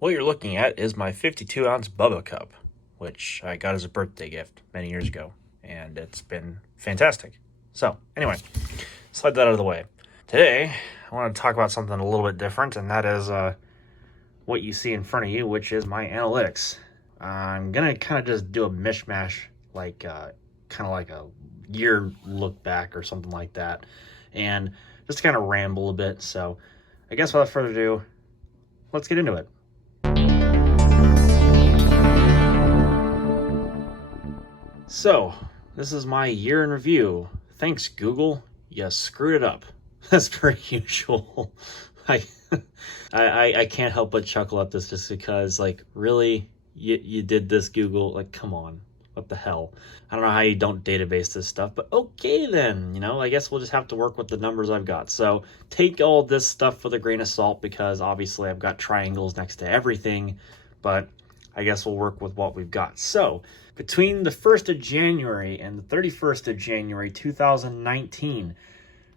What you're looking at is my 52-ounce Bubba Cup, which I got as a birthday gift many years ago, and it's been fantastic. So, anyway, slide that out of the way. Today, I want to talk about something a little bit different, and that is what you see in front of you, which is my analytics. I'm going to kind of just do a mishmash, like kind of like a year look back or something like that, and just kind of ramble a bit. So, I guess without further ado, let's get into it. So, this is my year in review. Thanks, Google. You screwed it up. That's per usual. I can't help but chuckle at this just because, like, really, you did this, Google? Like, come on. What the hell? I don't know how you don't database this stuff, but okay then. I guess we'll just have to work with the numbers I've got. So take all this stuff with a grain of salt because obviously I've got triangles next to everything, but I guess we'll work with what we've got. So between the 1st of January and the 31st of January 2019,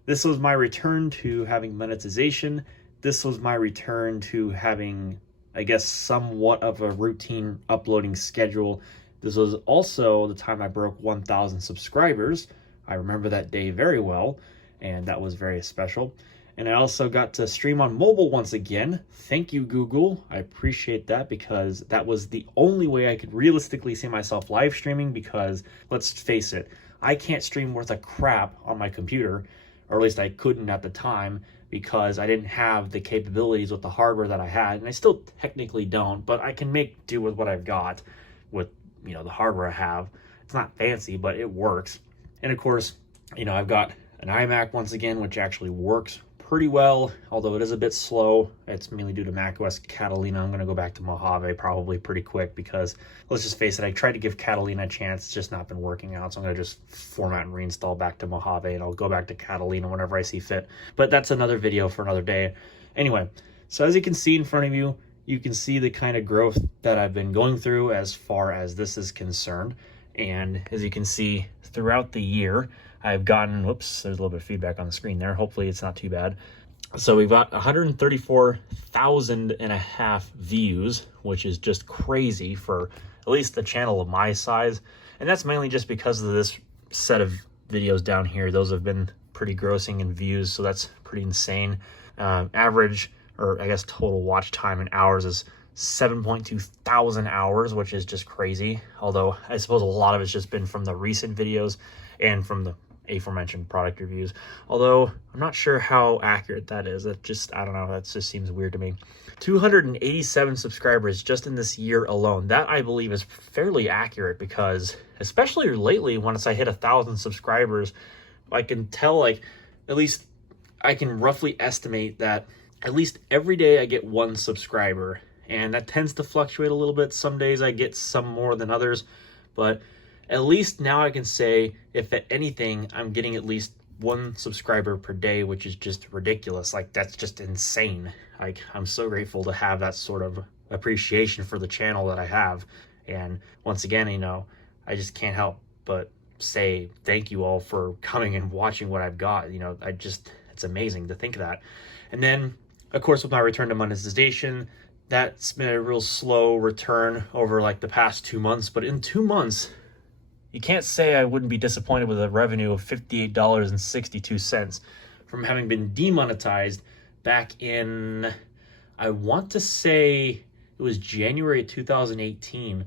this was my return to having monetization. This was my return to having, I guess, somewhat of a routine uploading schedule. This was also the time I broke 1,000 subscribers. I remember that day very well, and that was very special. And I also got to stream on mobile once again. Thank you, Google. I appreciate that because that was the only way I could realistically see myself live streaming because, let's face it, I can't stream worth a crap on my computer, or at least I couldn't at the time because I didn't have the capabilities with the hardware that I had, and I still technically don't, but I can make do with what I've got with the hardware I have. It's not fancy, but it works. And of course, I've got an iMac once again, which actually works pretty well, although it is a bit slow. It's mainly due to macOS Catalina. I'm going to go back to Mojave probably pretty quick because let's just face it, I tried to give Catalina a chance. It's just not been working out. So I'm going to just format and reinstall back to Mojave, and I'll go back to Catalina whenever I see fit. But that's another video for another day. Anyway, so as you can see in front of you, you can see the kind of growth that I've been going through as far as this is concerned. And as you can see throughout the year, I've gotten, whoops, there's a little bit of feedback on the screen there. Hopefully it's not too bad. So we've got 134,000 and a half views, which is just crazy for at least the channel of my size. And that's mainly just because of this set of videos down here. Those have been pretty grossing in views, so that's pretty insane. Average, or I guess total watch time in hours is 7.2 thousand hours, which is just crazy. Although I suppose a lot of it's just been from the recent videos and from the aforementioned product reviews. Although I'm not sure how accurate that is. I don't know, that just seems weird to me. 287 subscribers just in this year alone. That I believe is fairly accurate because especially lately, once I hit 1,000 subscribers, I can tell, like, at least I can roughly estimate that at least every day I get one subscriber, and that tends to fluctuate a little bit. Some days I get some more than others, but at least now I can say, if at anything, I'm getting at least one subscriber per day, which is just ridiculous. Like, that's just insane. Like, I'm so grateful to have that sort of appreciation for the channel that I have. And once again, I just can't help but say thank you all for coming and watching what I've got. It's amazing to think of that. And then, of course, with my return to monetization, that's been a real slow return over like the past 2 months. But in 2 months, you can't say I wouldn't be disappointed with a revenue of $58.62 from having been demonetized back in, I want to say it was January 2018.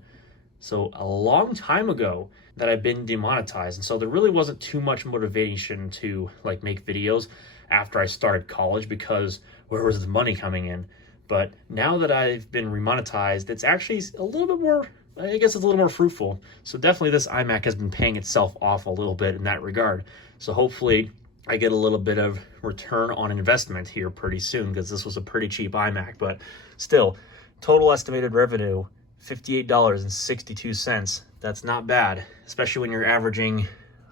So a long time ago that I've been demonetized. And so there really wasn't too much motivation to like make videos after I started college because where was the money coming in? But now that I've been remonetized, it's actually a little bit more, I guess it's a little more fruitful. So definitely this iMac has been paying itself off a little bit in that regard. So hopefully I get a little bit of return on investment here pretty soon because this was a pretty cheap iMac. But still, total estimated revenue, $58.62. That's not bad, especially when you're averaging,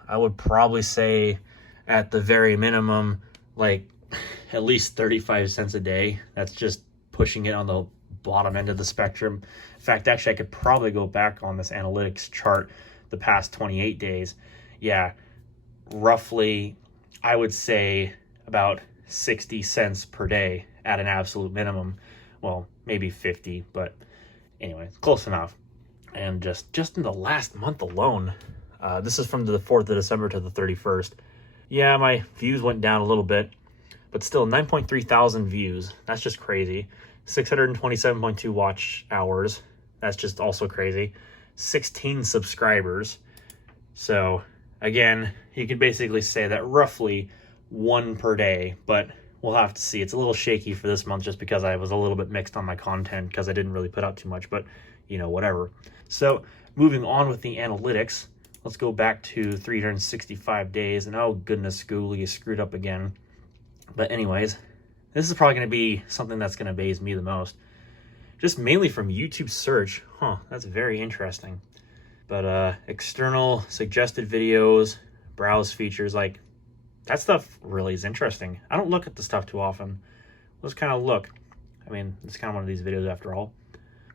I would probably say at the very minimum, like at least 35 cents a day. That's just pushing it on the bottom end of the spectrum. In fact, actually, I could probably go back on this analytics chart the past 28 days. Yeah, roughly, I would say about 60 cents per day at an absolute minimum. Well, maybe 50, but anyway, close enough. And just in the last month alone, this is from the 4th of December to the 31st. Yeah, my views went down a little bit, but still 9.3 thousand views. That's just crazy. 627.2 watch hours. That's just also crazy. 16 subscribers. So again, you could basically say that roughly one per day, but we'll have to see. It's a little shaky for this month just because I was a little bit mixed on my content because I didn't really put out too much, but you know, whatever. So moving on with the analytics, let's go back to 365 days. And oh goodness, Google, you screwed up again. But anyways, this is probably going to be something that's going to amaze me the most. Just mainly from YouTube search. That's very interesting. But external suggested videos, browse features, like that stuff really is interesting. I don't look at the stuff too often. Let's kind of look. I mean, it's kind of one of these videos after all.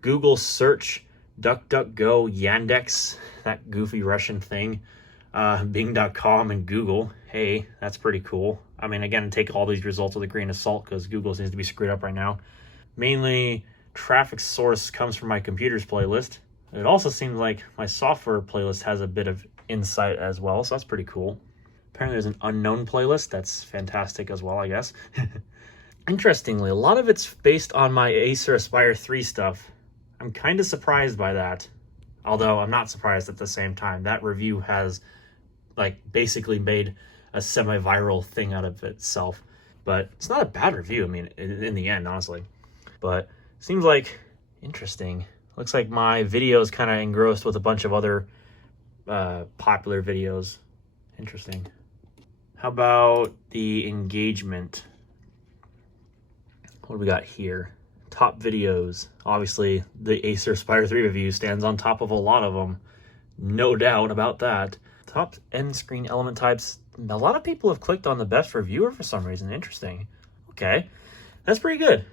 Google search, DuckDuckGo, Yandex, that goofy Russian thing, Bing.com, and Google. Hey, that's pretty cool. I mean, again, take all these results with a grain of salt because Google seems to be screwed up right now. Mainly, traffic source comes from my computers playlist. It also seems like my software playlist has a bit of insight as well, so that's pretty cool. Apparently there's an unknown playlist. That's fantastic as well, I guess. Interestingly, a lot of it's based on my Acer Aspire 3 stuff. I'm kind of surprised by that. Although I'm not surprised at the same time. That review has like basically made a semi-viral thing out of itself. But it's not a bad review, I mean, in the end, honestly. But seems like interesting. Looks like my video is kind of engrossed with a bunch of other popular videos. Interesting. How about the engagement? What do we got here? Top videos. Obviously, the Acer Aspire 3 review stands on top of a lot of them. No doubt about that. Top end screen element types. A lot of people have clicked on the best reviewer for some reason. Interesting. Okay. That's pretty good.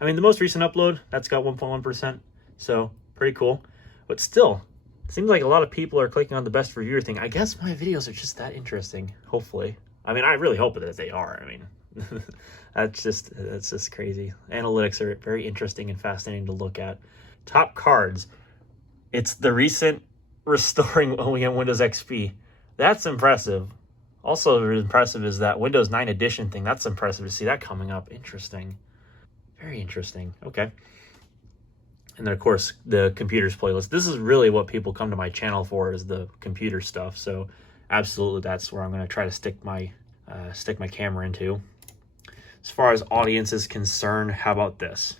I mean, the most recent upload, that's got 1.1%. So, pretty cool. But still, it seems like a lot of people are clicking on the best reviewer thing. I guess my videos are just that interesting. Hopefully. I mean, I really hope that they are. I mean, that's just crazy. Analytics are very interesting and fascinating to look at. Top cards. It's the recent restoring OEM Windows XP. That's impressive. Also impressive is that Windows 9 Edition thing. That's impressive to see that coming up. Interesting. Very interesting. Okay. And then, of course, the computers playlist. This is really what people come to my channel for, is the computer stuff. So absolutely, that's where I'm going to try to stick my camera into. As far as audience is concerned, how about this?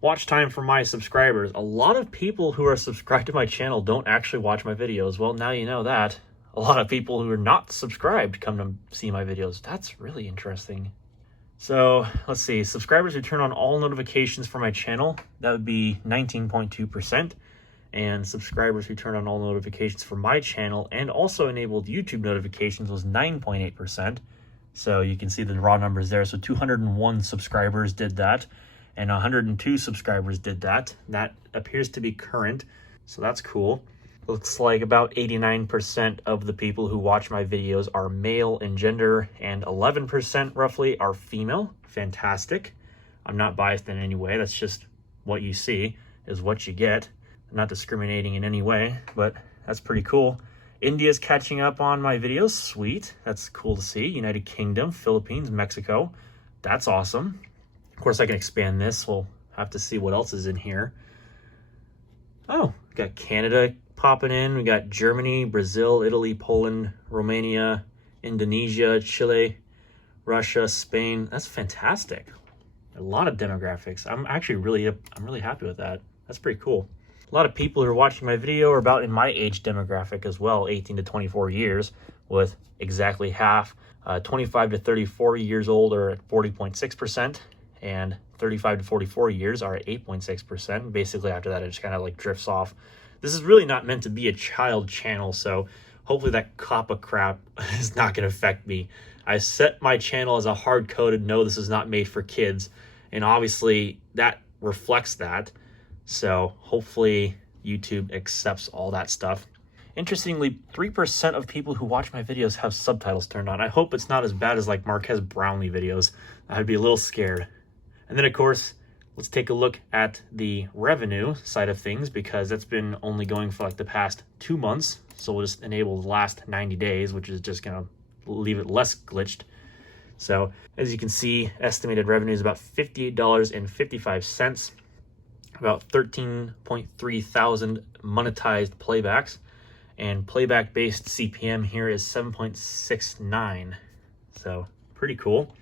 Watch time for my subscribers. A lot of people who are subscribed to my channel don't actually watch my videos. Well, now you know that. A lot of people who are not subscribed come to see my videos. That's really interesting. So let's see, subscribers who turn on all notifications for my channel, that would be 19.2%. And subscribers who turn on all notifications for my channel and also enabled YouTube notifications was 9.8%. So you can see the raw numbers there. So 201 subscribers did that, and 102 subscribers did that. That appears to be current, so that's cool. Looks like about 89% of the people who watch my videos are male in gender, and 11% roughly are female. Fantastic. I'm not biased in any way. That's just what you see is what you get. I'm not discriminating in any way, but that's pretty cool. India's catching up on my videos. Sweet. That's cool to see. United Kingdom, Philippines, Mexico. That's awesome. Of course, I can expand this. We'll have to see what else is in here. Oh, we got Canada popping in. We got Germany, Brazil, Italy, Poland, Romania, Indonesia, Chile, Russia, Spain. That's fantastic. A lot of demographics. I'm really happy with that. That's pretty cool. A lot of people who are watching my video are about in my age demographic as well, 18 to 24 years, with exactly half. 25 to 34 years old are at 40.6%, and 35 to 44 years are at 8.6%. Basically, after that, it just kind of like drifts off. This is really not meant to be a child channel, so hopefully that COPPA crap is not going to affect me. I set my channel as a hard-coded, no, this is not made for kids, and obviously that reflects that. So hopefully YouTube accepts all that stuff. Interestingly, 3% of people who watch my videos have subtitles turned on. I hope it's not as bad as like Marquez Brownlee videos. I'd be a little scared. And then, of course, Let's take a look at the revenue side of things, because that's been only going for like the past 2 months. So we'll just enable the last 90 days, which is just gonna leave it less glitched. So as you can see, estimated revenue is about $58.55, about 13.3 thousand monetized playbacks, and playback based CPM here is 7.69. So pretty cool.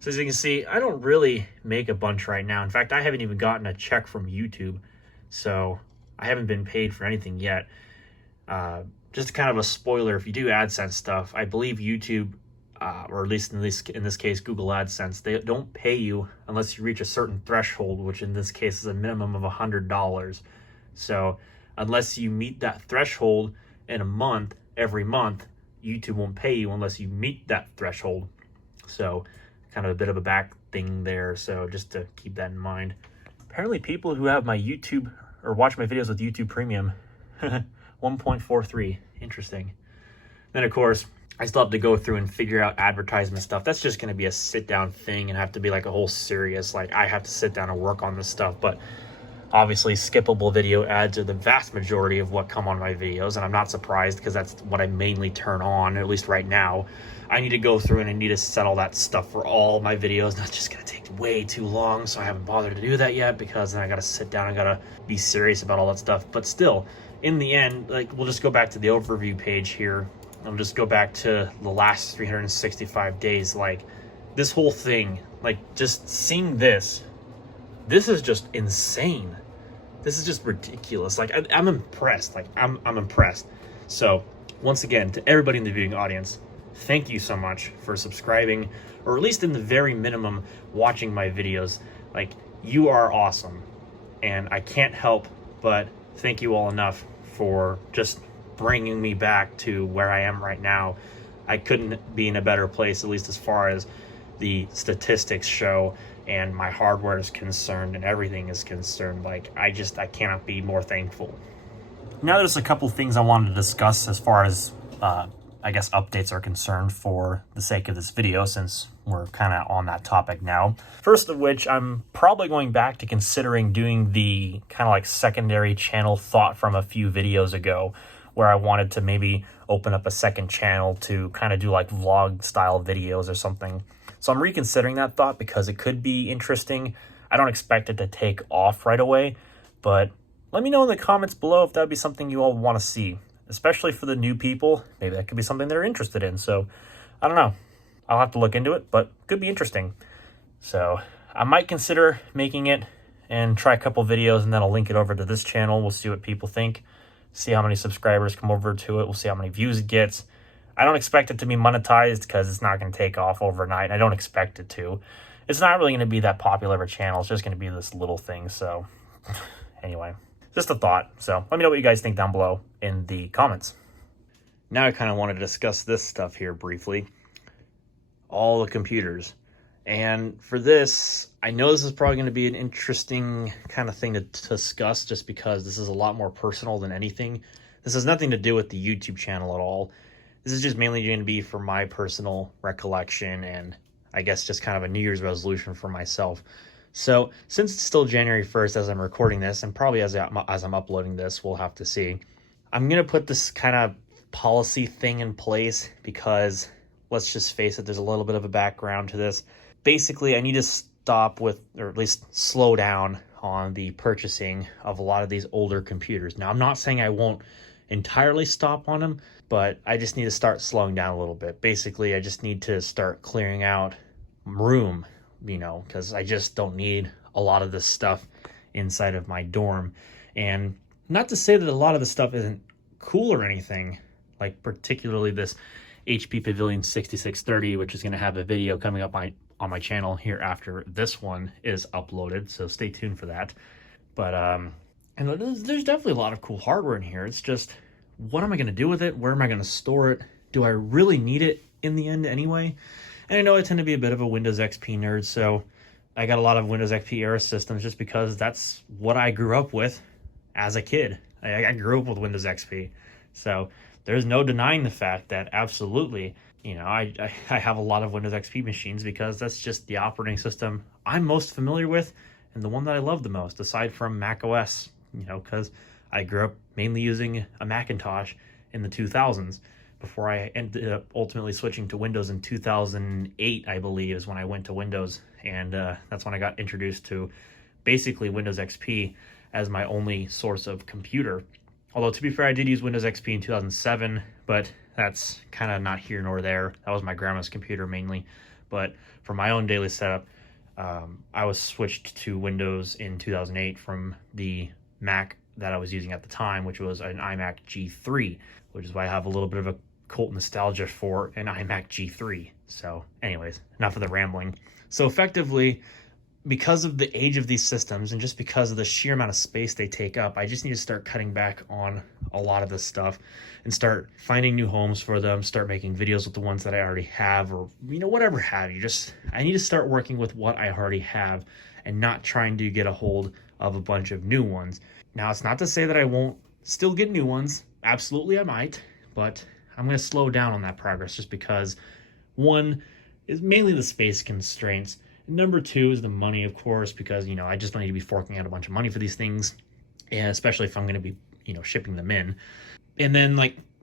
So as you can see, I don't really make a bunch right now. In fact, I haven't even gotten a check from YouTube. So I haven't been paid for anything yet. Just kind of a spoiler, if you do AdSense stuff, I believe YouTube, or at least in this case, Google AdSense, they don't pay you unless you reach a certain threshold, which in this case is a minimum of $100. So unless you meet that threshold in a month, every month, YouTube won't pay you unless you meet that threshold. So kind of a bit of a back thing there, so just to keep that in mind. Apparently people who have my YouTube or watch my videos with YouTube Premium, 1.43, interesting. Then of course, I still have to go through and figure out advertisement stuff. That's just gonna be a sit down thing and have to be like a whole serious, like I have to sit down and work on this stuff. But obviously skippable video ads are the vast majority of what come on my videos, and I'm not surprised because that's what I mainly turn on, at least right now. I need to go through and I need to set all that stuff for all my videos. That's just gonna take way too long, so I haven't bothered to do that yet, because then I gotta sit down, I gotta be serious about all that stuff. But still, in the end, like, we'll just go back to the overview page here. I'll just go back to the last 365 days. Like, this whole thing, like, just seeing this is just insane. This is just ridiculous. Like, I'm impressed. Like, I'm impressed. So once again, to everybody in the viewing audience, thank you so much for subscribing, or at least in the very minimum watching my videos. Like, you are awesome, and I can't help but thank you all enough for just bringing me back to where I am right now. I couldn't be in a better place, at least as far as the statistics show and my hardware is concerned and everything is concerned. Like, I cannot be more thankful. Now there's a couple things I wanted to discuss as far as I guess updates are concerned, for the sake of this video, since we're kind of on that topic now. First of which, I'm probably going back to considering doing the kind of like secondary channel thought from a few videos ago, where I wanted to maybe open up a second channel to kind of do like vlog style videos or something. So I'm reconsidering that thought because it could be interesting. I don't expect it to take off right away, but let me know in the comments below if that would be something you all want to see, especially for the new people. Maybe that could be something they're interested in. So I don't know. I'll have to look into it, but could be interesting. So I might consider making it and try a couple videos, and then I'll link it over to this channel. We'll see what people think, see how many subscribers come over to it. We'll see how many views it gets. I don't expect it to be monetized because it's not going to take off overnight. I don't expect it to. It's not really going to be that popular of a channel. It's just going to be this little thing. So anyway, just a thought. So let me know what you guys think down below in the comments. Now I kind of want to discuss this stuff here briefly. All the computers. And for this, I know this is probably going to be an interesting kind of thing to discuss, just because this is a lot more personal than anything. This has nothing to do with the YouTube channel at all. This is just mainly going to be for my personal recollection, and I guess just kind of a New Year's resolution for myself. So since it's still January 1st as I'm recording this, and probably as I'm uploading this, we'll have to see, I'm going to put this kind of policy thing in place, because let's just face it, there's a little bit of a background to this. Basically, I need to stop with, or at least slow down on the purchasing of a lot of these older computers. Now, I'm not saying I won't entirely stop on them, but I just need to start slowing down a little bit. Basically, I just need to start clearing out room, because I just don't need a lot of this stuff inside of my dorm. And not to say that a lot of the stuff isn't cool or anything, like particularly this HP Pavilion 6630, which is going to have a video coming up on my channel here after this one is uploaded, so stay tuned for that. But and there's definitely a lot of cool hardware in here. It's just, what am I going to do with it? Where am I going to store it? Do I really need it in the end anyway? And I know I tend to be a bit of a Windows XP nerd, so I got a lot of Windows XP era systems just because that's what I grew up with as a kid. I grew up with Windows XP, so there's no denying the fact that absolutely, I have a lot of Windows XP machines, because that's just the operating system I'm most familiar with, and the one that I love the most, aside from Mac OS, because I grew up mainly using a Macintosh in the 2000s before I ended up ultimately switching to Windows in 2008, I believe, is when I went to Windows. And that's when I got introduced to basically Windows XP as my only source of computer. Although, to be fair, I did use Windows XP in 2007, but that's kind of not here nor there. That was my grandma's computer mainly. But for my own daily setup, I was switched to Windows in 2008 from the Mac that I was using at the time, which was an iMac G3, which is why I have a little bit of a cult nostalgia for an iMac G3. So anyways, enough of the rambling. So effectively, because of the age of these systems and just because of the sheer amount of space they take up, I just need to start cutting back on a lot of this stuff and start finding new homes for them, start making videos with the ones that I already have, or whatever have you. Just I need to start working with what I already have and not trying to get a hold of a bunch of new ones. Now, it's not to say that I won't still get new ones. Absolutely I might, but I'm going to slow down on that progress just because one is mainly the space constraints. Number two is the money, of course, because, I just don't need to be forking out a bunch of money for these things, and especially if I'm going to be, shipping them in. And then,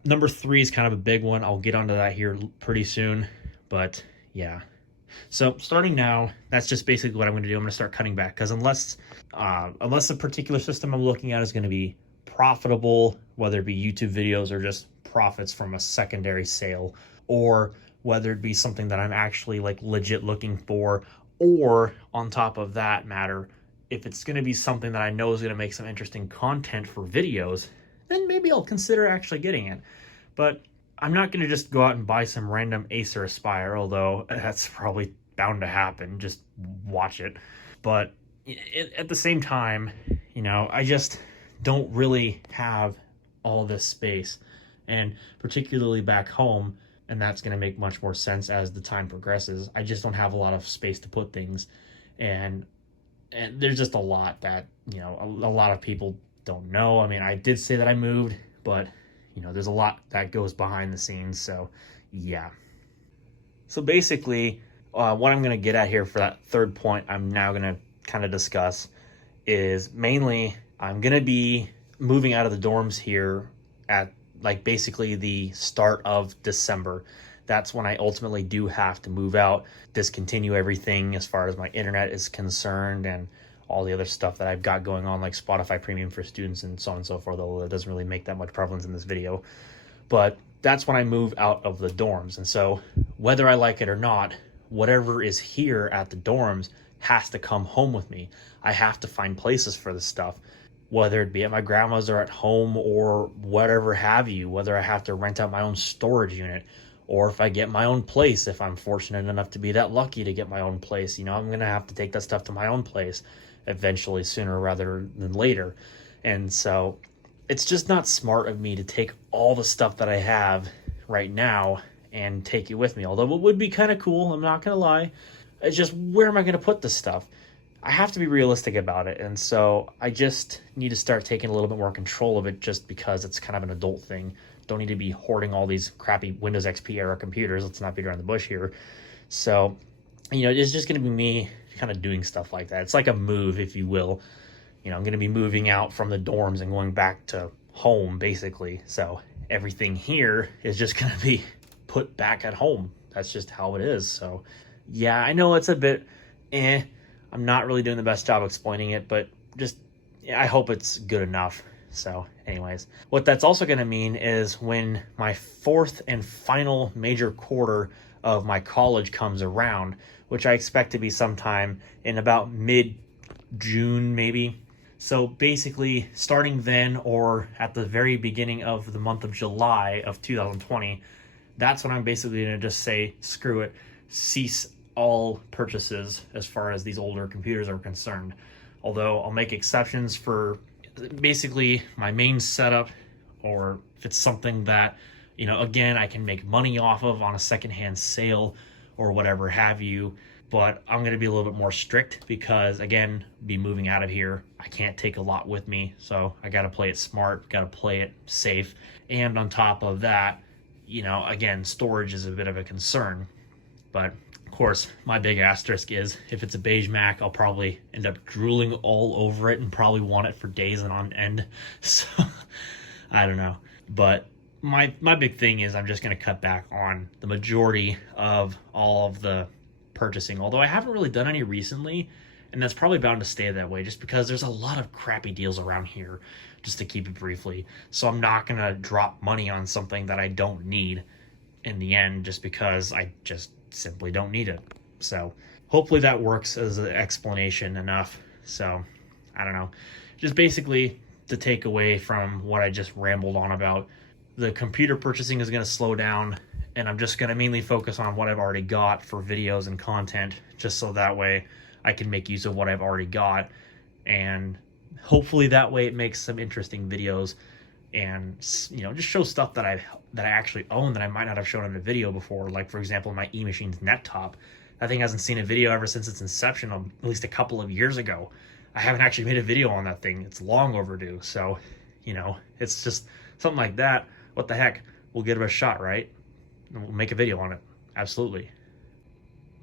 number three is kind of a big one. I'll get onto that here pretty soon, but yeah. So starting now, that's just basically what I'm going to do. I'm going to start cutting back because unless a particular system I'm looking at is going to be profitable, whether it be YouTube videos or just profits from a secondary sale, or whether it be something that I'm actually legit looking for, or on top of that matter, if it's going to be something that I know is going to make some interesting content for videos, then maybe I'll consider actually getting it. But I'm not going to just go out and buy some random Acer Aspire, although that's probably bound to happen. Just watch it. But at the same time, I just don't really have all this space, and particularly back home, and that's going to make much more sense as the time progresses. I just don't have a lot of space to put things, and there's just a lot that, a lot of people don't know. I mean, I did say that I moved, but, there's a lot that goes behind the scenes, so yeah. So basically, what I'm going to get at here for that third point I'm now going to kind of discuss is mainly I'm going to be moving out of the dorms here at basically the start of December. That's when I ultimately do have to move out, discontinue everything as far as my internet is concerned and all the other stuff that I've got going on, like Spotify Premium for students and so on and so forth, although it doesn't really make that much prevalence in this video. But that's when I move out of the dorms. And so whether I like it or not, whatever is here at the dorms has to come home with me. I have to find places for this stuff, whether it be at my grandma's or at home or whatever have you, whether I have to rent out my own storage unit, or if I get my own place, if I'm fortunate enough to be that lucky to get my own place, I'm going to have to take that stuff to my own place eventually, sooner rather than later. And so it's just not smart of me to take all the stuff that I have right now and take it with me. Although it would be kind of cool, I'm not going to lie. It's just, where am I going to put this stuff? I have to be realistic about it. And so I just need to start taking a little bit more control of it, just because it's kind of an adult thing. Don't need to be hoarding all these crappy Windows XP era computers. Let's not beat around the bush here. So, it's just going to be me kind of doing stuff like that. It's like a move, if you will. I'm going to be moving out from the dorms and going back to home, basically. So everything here is just going to be put back at home. That's just how it is. So yeah, I know it's a bit I'm not really doing the best job explaining it, but I hope it's good enough. So anyways, what that's also going to mean is when my fourth and final major quarter of my college comes around, which I expect to be sometime in about mid-June maybe. So basically starting then, or at the very beginning of the month of July of 2020, that's when I'm basically going to just say, screw it, cease all purchases as far as these older computers are concerned. Although I'll make exceptions for basically my main setup, or if it's something that, again, I can make money off of on a secondhand sale or whatever have you. But I'm going to be a little bit more strict because, again, be moving out of here, I can't take a lot with me. So I got to play it smart, got to play it safe. And on top of that, again, storage is a bit of a concern. But course, my big asterisk is if it's a beige Mac, I'll probably end up drooling all over it and probably want it for days and on end. So I don't know. But my big thing is I'm just going to cut back on the majority of all of the purchasing, although I haven't really done any recently, and that's probably bound to stay that way just because there's a lot of crappy deals around here, just to keep it briefly. So I'm not going to drop money on something that I don't need in the end just because I just simply don't need it. So hopefully that works as an explanation enough. So I don't know, just basically the takeaway from what I just rambled on about, the computer purchasing is going to slow down, and I'm just going to mainly focus on what I've already got for videos and content, just so that way I can make use of what I've already got, and hopefully that way it makes some interesting videos and, you know, just show stuff that I actually own that I might not have shown in a video before. Like, for example, my eMachine's NetTop. That thing hasn't seen a video ever since its inception, at least a couple of years ago. I haven't actually made a video on that thing. It's long overdue. So, you know, it's just something like that. What the heck? We'll give it a shot, right? And we'll make a video on it. Absolutely.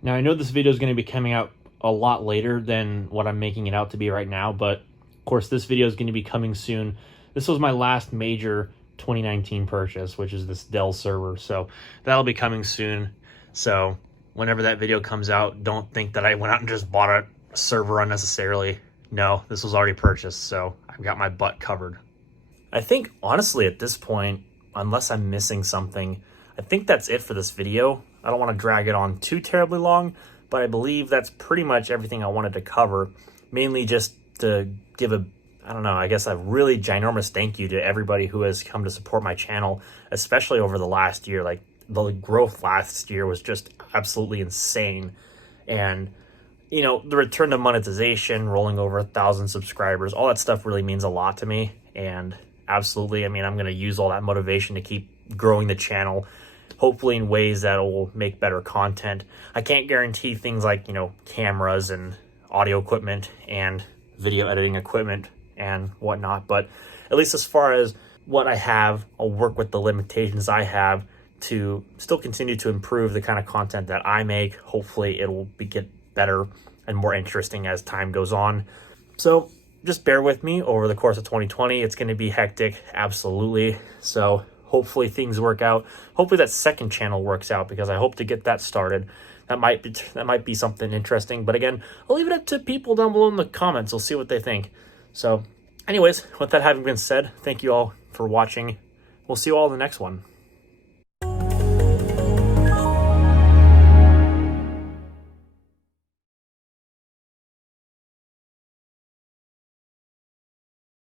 Now, I know this video is going to be coming out a lot later than what I'm making it out to be right now, but of course, this video is going to be coming soon. This was my last major 2019 purchase, which is this Dell server. So that'll be coming soon. So whenever that video comes out, don't think that I went out and just bought a server unnecessarily. No, this was already purchased, so I've got my butt covered. I think, honestly, at this point, unless I'm missing something, I think that's it for this video. I don't want to drag it on too terribly long, but I believe that's pretty much everything I wanted to cover. Mainly just to give a, I don't know, I guess a really ginormous thank you to everybody who has come to support my channel, especially over the last year. Like, the growth last year was just absolutely insane. And, you know, the return to monetization, rolling over 1,000 subscribers, all that stuff really means a lot to me. And absolutely, I mean, I'm going to use all that motivation to keep growing the channel, hopefully in ways that will make better content. I can't guarantee things like, you know, cameras and audio equipment and video editing equipment and whatnot, but at least as far as what I have, I'll work with the limitations I have to still continue to improve the kind of content that I make. Hopefully it will get better and more interesting as time goes on. So just bear with me over the course of 2020. It's going to be hectic, absolutely. So hopefully things work out. Hopefully that second channel works out, because I hope to get that started. That might be something interesting. But again, I'll leave it up to people down below in the comments. We'll see what they think. So anyways, with that having been said, thank you all for watching. We'll see you all in the next one.